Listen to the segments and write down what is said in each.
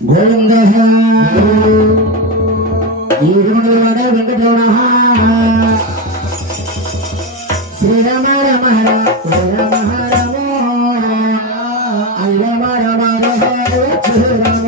గోవింద ఈరుమణవాడ వెంకటరమణ శ్రీరామ రమ రామ రామ అల్లమ రమ శ్రీరామ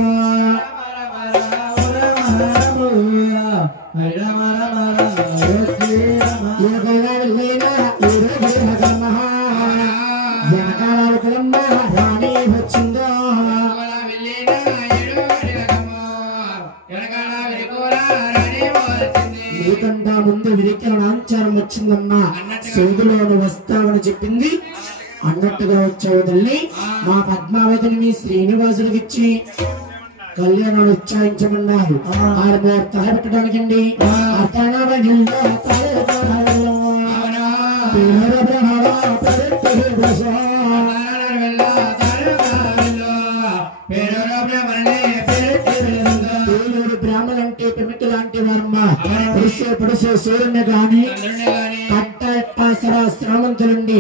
నీకంటా ముందు విరికిన నాంచారం వచ్చిందమ్మా సోదులోను వస్తావని చెప్పింది అన్నట్టుగా వచ్చావు తల్లి మా పద్మావతిని మీ శ్రీనివాసుడికి ఇచ్చి కళ్యాణాలు ఉత్సాహించమన్నారు ఆరు ముహూర్తాలు పెట్టడానికండి బ్రాహ్మణులంటే పెమిటి లాంటి వారమ్మ పొడిసే సూర్యుని గాని శ్రమంతులండి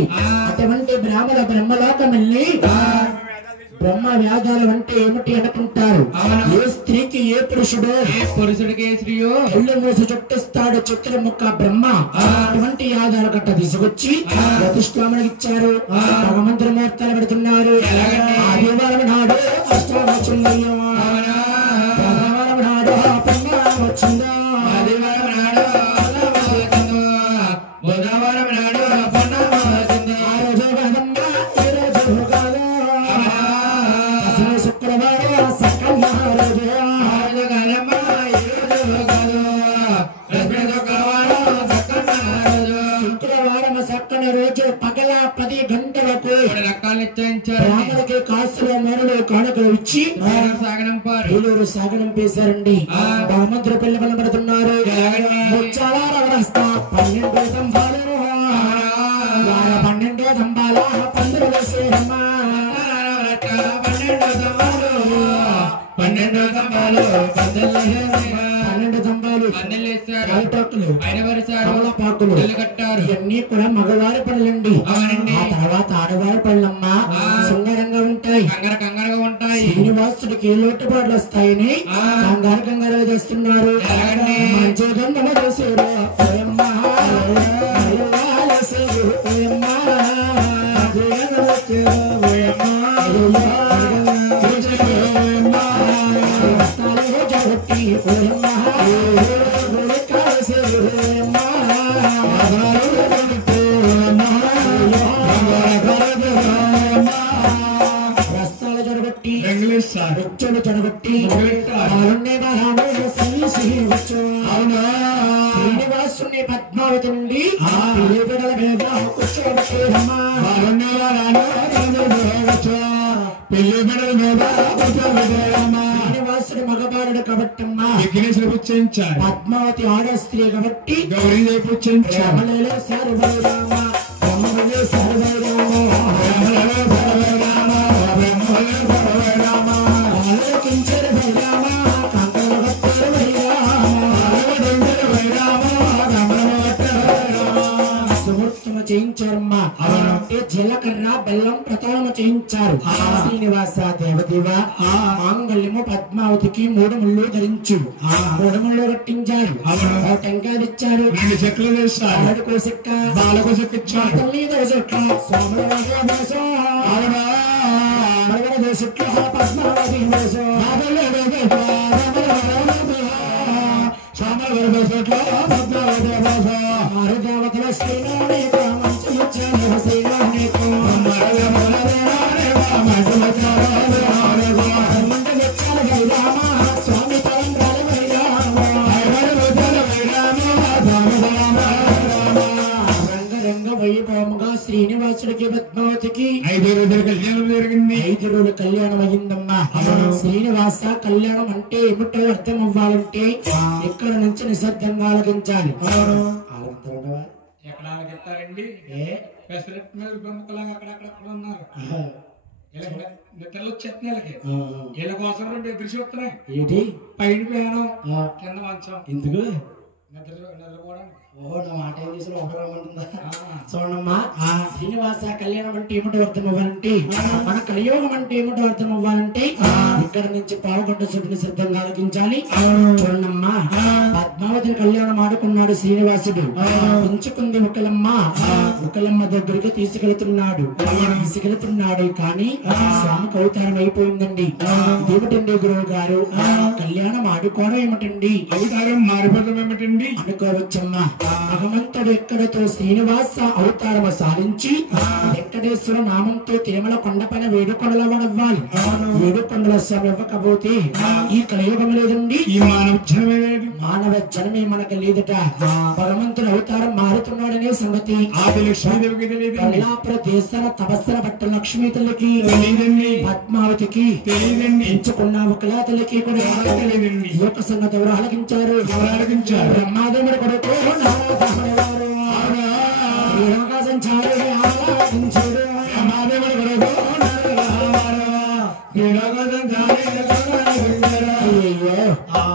అటువంటి బ్రాహ్మణ బ్రహ్మలోకం వెళ్ళి బ్రహ్మ వ్యాధాలు అంటే ఏమిటి అనుకుంటారు ఏ స్త్రీకి ఏ పురుషుడికి ఏ స్త్రీయో ఒళ్ళు మూసి చుట్టిస్తాడు చక్ర ముక్క బ్రహ్మ అటువంటి యాదాలు గట్ట తీసుకొచ్చి ప్రతిష్ఠామనికి ఇచ్చారు భగవంతుని ముహూర్తాలు పెడుతున్నారు ఆదివారం నాడు అష్టావచిందయ్యో బుధవారం నాడు వచ్చిందో ఆదివారం నాడు బుధవారం నాడు చక్కని రోజు పగల 10 గంటలకు బ్రాహ్మణులకి కాసుల మేరలు కానుకలు ఇచ్చి ఏలూరు సాగనంపేశారండి భగవంతుడు పెళ్లి కనబడుతున్నారు 12 దంబాలు 12 దంబాల పందులు వేసేరమ్మా 12 దంబాలు 12 దంబాలు ఇవన్నీ కూడా మగవారి పనులండి ఆ తర్వాత ఆడవారి పనులమ్మా సుందరంగా ఉంటాయి శ్రీనివాసుడికి లోటుపాట్లు వస్తాయని కంగారు చేస్తున్నారు వచ్చుడు చెడగొట్టి శ్రీనివాసుని పద్మావతి నుండి బిడల మీద కూర్చోబెట్టేరమ్మా శ్రీనివాసుడు మగబాలుడు కాబట్టమ్మా పద్మావతి ఆడ స్త్రీ కాబట్టి చేయించారమ్మా అంటే జీలకర్ర బెల్లం ప్రతాళము చేయించారు శ్రీనివాస దేవదేవ మాంగళ్యము పద్మావతికి 3 ముళ్ళు ధరించు 3 ముళ్ళు కట్టించారు టెంకాయలు ఇచ్చారు 2 చెక్కలు వేస్తారు బాలకు చెక్క ఇచ్చారు పద్మావతి ఆరు దేవతల శ్రీనాథ స్వామి రంగరంగ వైభవముగా శ్రీనివాసుడికి పద్మావతికి 5 రోజుల కళ్యాణం జరిగింది 5 రోజుల కళ్యాణం అయ్యిందమ్మా శ్రీనివాస కళ్యాణం అంటే ఏమిటో అర్థం అవ్వాలంటే ఇక్కడ నుంచి నిశ్శబ్దంగా ఆలకించాలి ఎక్కడ ఆలకిస్తారండి అక్కడక్కడ ఉన్నారు నిద్రలు వచ్చేస్తున్నాయి వీళ్ళ కోసం 2 ఎదురు చూస్తున్నాయి ఏంటి పైన పేను కింద మంచం ఎందుకు నిద్రపోవడానికి ఓహో నా మాట ఏం చేసిన ఒకరమ్మంటుందా చూడమ్మా శ్రీనివాస కళ్యాణం అంటే ఏమిటో అర్థం అవ్వాలంటే మన కలియోగం అంటే ఏమిటో అర్థం అవ్వాలంటే ఇక్కడ నుంచి పావుగొండ సుడిని సిద్ధంగా ఆలోచించాలి చూడమ్మా పద్మావతిని కళ్యాణం ఆడుకున్నాడు శ్రీనివాసుడు పెంచుకుంది ఒకలమ్మ దగ్గరికి తీసుకెళ్తున్నాడు కానీ స్వామికి అవతారం అయిపోయిందండి ఏమిటండి గురువు గారు కళ్యాణం ఆడుకోవడం ఏమిటండి అవతారం మారిపోవడం ఏమిటండి అనుకోవచ్చమ్మా భగవంతుడు ఎక్కడతో శ్రీనివాస అవతారం సాధించి వెంకటేశ్వర నామంతో తిరుమల కొండపైన వేడుకొండల వాడవ్వాలి వేడుకొండల స్వామి ఇవ్వకపోతే ఈ కలియుగం లేదండి ఈ మానవ జనమే మనకు లేదట భగవంతుడు అవతారం మారుతున్నాడనే సంగతి దేశన తపస్సన పట్ట లక్ష్మీ తల్లికి పద్మావతికి ఎంచుకున్న ఒకలా తల్లికి కూడా తెలియదండి ఈ యొక్క సంగతి ఎవరు ఆలకించారు బ్రహ్మాదేవుడు కొడుకు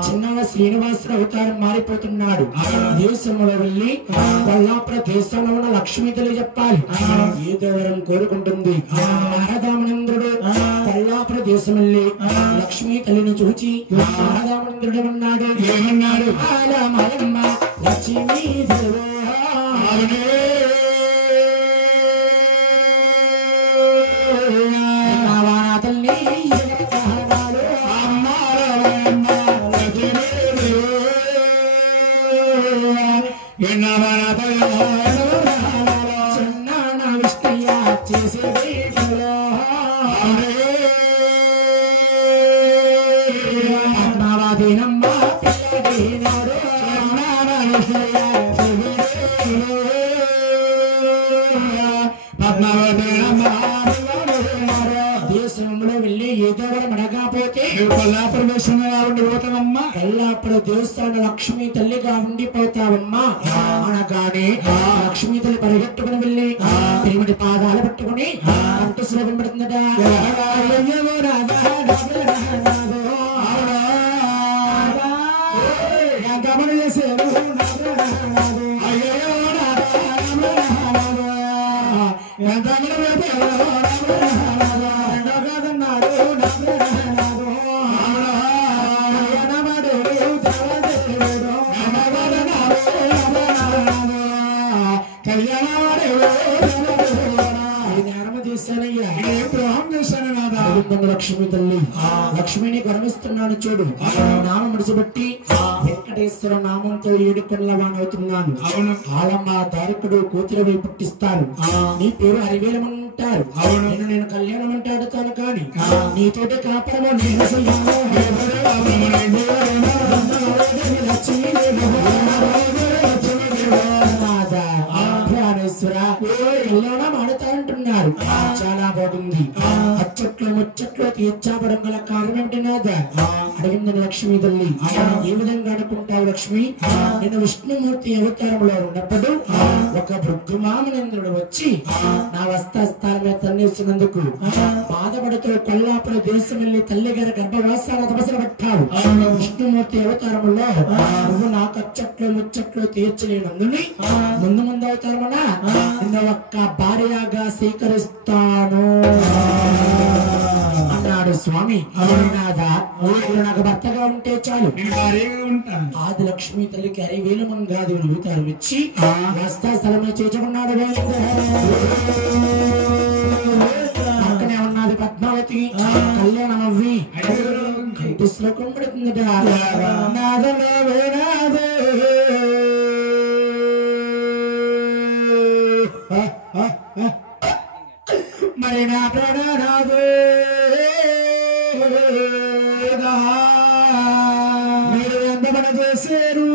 చిన్నగా శ్రీనివాసుడు అవతారం మారిపోతున్నాడు దేశంలో వెళ్ళి కొల్లాపుర దేశంలో ఉన్న లక్ష్మీ తల్లి చెప్పాలి ఏ దేవరం కోరుకుంటుంది నారదామనేంద్రుడు కొల్లాపుర దేశం వెళ్ళి లక్ష్మీ తల్లిని చూచి నారదామనేంద్రుడు ఏమన్నాడు లక్ష్మీ దేశంలో వెళ్ళి ఏదోవరం అడగాపోతే కల్లాపుర దేవస్థాన లక్ష్మీ తల్లిగా ఉండిపోతావమ్మా అనగానే లక్ష్మీ తల్లి పరిగెట్టుకుని వెళ్ళి తిరుమడి పాదాలు పట్టుకుని అంటు శ్లోకం పెడుతుందట గమనం చేసేది లక్ష్మీ తల్లి లక్ష్మిని గర్విస్తున్నాను చూడు నామం విడిచిపెట్టి వెంకటేశ్వర నామంతో ఏడుకొండల వాడవుతున్నాను ఆలమ్మ దారికుడు కూతురవి పుట్టిస్తాను నీ పేరు హరివేలమంటారు నేను కళ్యాణం అంటే అడుగుతాను కానీ నీతోటి కాపడము కళ్యాణం ఆడుతారంటున్నారు చాలా బాగుంది అచ్చట్లు ముచ్చట్లు తీర్చాపడం గల కారణం ఏంటి నాదా అడిగింది లక్ష్మీ తల్లి ఏ విధంగా అనుకుంటావు లక్ష్మి నేను విష్ణుమూర్తి అవతారంలో ఉన్నప్పుడు ఒక భృగుమామనేంద్రుడు వచ్చి నా వస్త్రస్థానం మీద తన్నేసినందుకు బాధపడుతూ కొల్లాపుర దేశం వెళ్ళి తల్లి గారి గర్భవాసాల తపస్సులు పట్టావు విష్ణుమూర్తి అవతారంలో నువ్వు నాకు అచ్చట్లు ముచ్చట్లు తీర్చలేనందుని ముందు అవతారమనా నిన్న ఒక్క భార్యగా స్వీకరిస్తాను అన్నాడు స్వామి. నాకు భర్తగా ఉంటే చాలు, ఆది లక్ష్మీ తల్లికి 60,000 మంగాదేవులు అవతారం ఇచ్చి స్థలమే చేర్చుకున్నాడు. పక్కనే ఉన్నది పద్మావతి కళ్యాణం అవ్వి కంటి శ్లోకం పడుతుందట. మరి నా ప్రాణనాథు మీరు ఎంత పని చేశారు,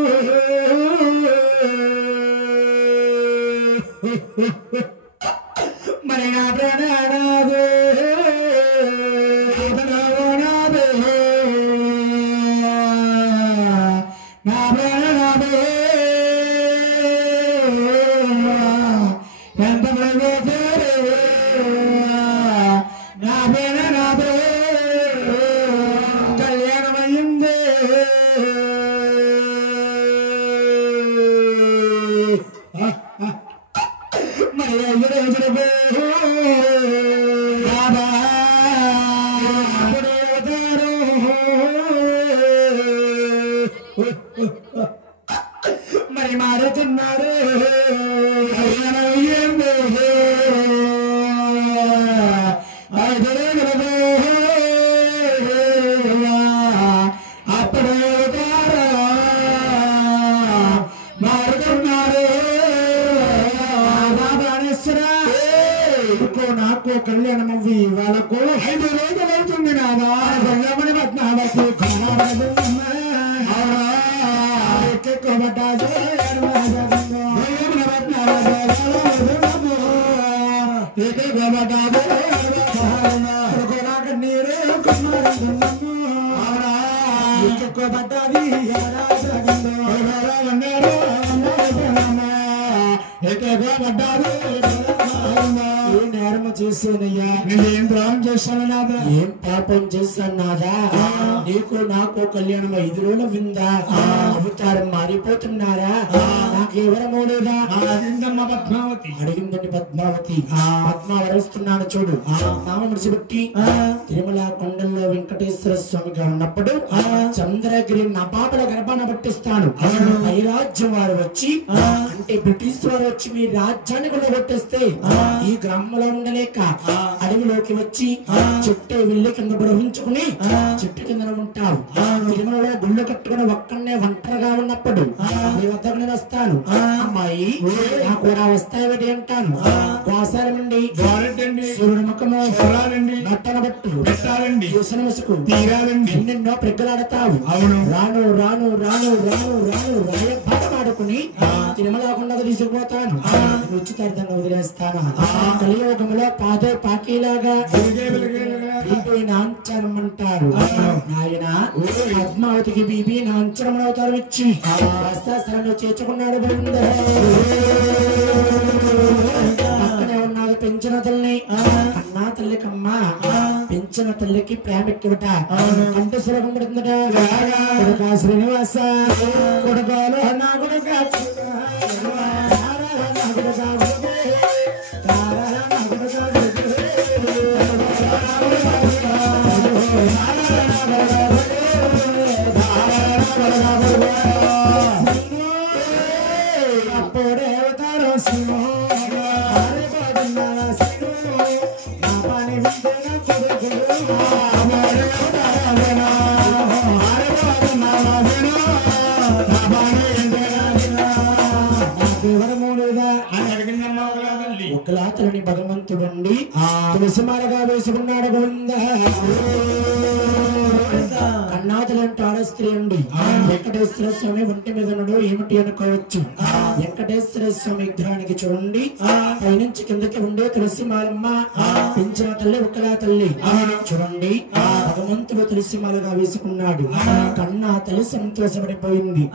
మరి నా ప్రాణనాథు నా ప్రాణనాథు ఎంత పని చేశారు, కళ్యాణమయ్యింది నేరము చేసేనయ్యా నేనేం ద్రోహం చేశాను నాదా ఏం పాపం చేశాను నాదా నీకు నాకు కళ్యాణం 5 రోజుల విందా అవతారం మారిపోతున్నారా నాకెవరమో లేదా పద్మావతి అడిగిందండి పద్మావతి పద్మావరుస్తున్నాను చూడు నామ ముడిచిపెట్టి తిరుమల కొండల్లో వెంకటేశ్వర స్వామిగా ఉన్నప్పుడు చంద్రగిరి నవాబుల గర్భాన పట్టిస్తాను ఐరాజ్యం వారు వచ్చి అంటే బ్రిటిష్ వారు వచ్చి మీ రాజ్యాన్ని కూడా కొట్టేస్తే ఈ గ్రామంలో ఉండలేక అడవిలోకి వచ్చి చెట్టు విల్లు కింద ప్రవహించుకుని చెట్టు కింద ఉంటావు తిరుమలలో గుళ్ళు కట్టుకుని ఒక్కడనే ఒంటరిగా ఉన్నప్పుడు మీ వద్దకు నేను వస్తాను అమ్మాయి నాకు కూడా వస్తాయి అంటాను వాసాలండి సూర్యుడి ముఖము నట్టన బట్టు పెట్టాలండి ముసుకు తీరాలండి ఎన్నెన్నో ప్రగ్గలాడతావు అవును రాను రాను రాను రాను రాను రాయ బాటమాడుకుని తిరుమలకుండా తీసుకుపోతాను ఉచితార్థంగా వదిలేస్తాను కలియోగంలో పాదే పాకీలాగా నాంచరం అంటారు ఆయన పద్మావతికి బీబీ నాంచరం అవతారం ఇచ్చి వస్త్రాలను చేర్చుకున్నాడు పక్కనే ఉన్నది పెంచిన తల్లి అన్నా తల్లి కమ్మ పెంచిన తల్లికి ప్రేమ ఎక్కువట కంటి సులభం పడుతుందట కొడుక శ్రీనివాస కొడుకోలు నా కొడుక అప్పుడే అవతారం శివో ఒకలాతలని భగవంతుడండి తులసిమాలగా వేసుకున్నాడు గోవింద కన్నాథులంటే ఆడ స్త్రీ అండి వెంకటేశ్వర స్వామి ఒంటి మీద ఏమిటి అనుకోవచ్చు వెంకటేశ్వర స్వామి విగ్రహానికి చూడండి పైనుంచి కిందకి ఉండే తులసిమాలమ్మ పెంచిన తల్లి ఒకలా తల్లి చూడండి భగవంతుడు తులసిమాలగా వేసుకున్నాడు కన్నా తల్లి సంతోషపడిపోయింది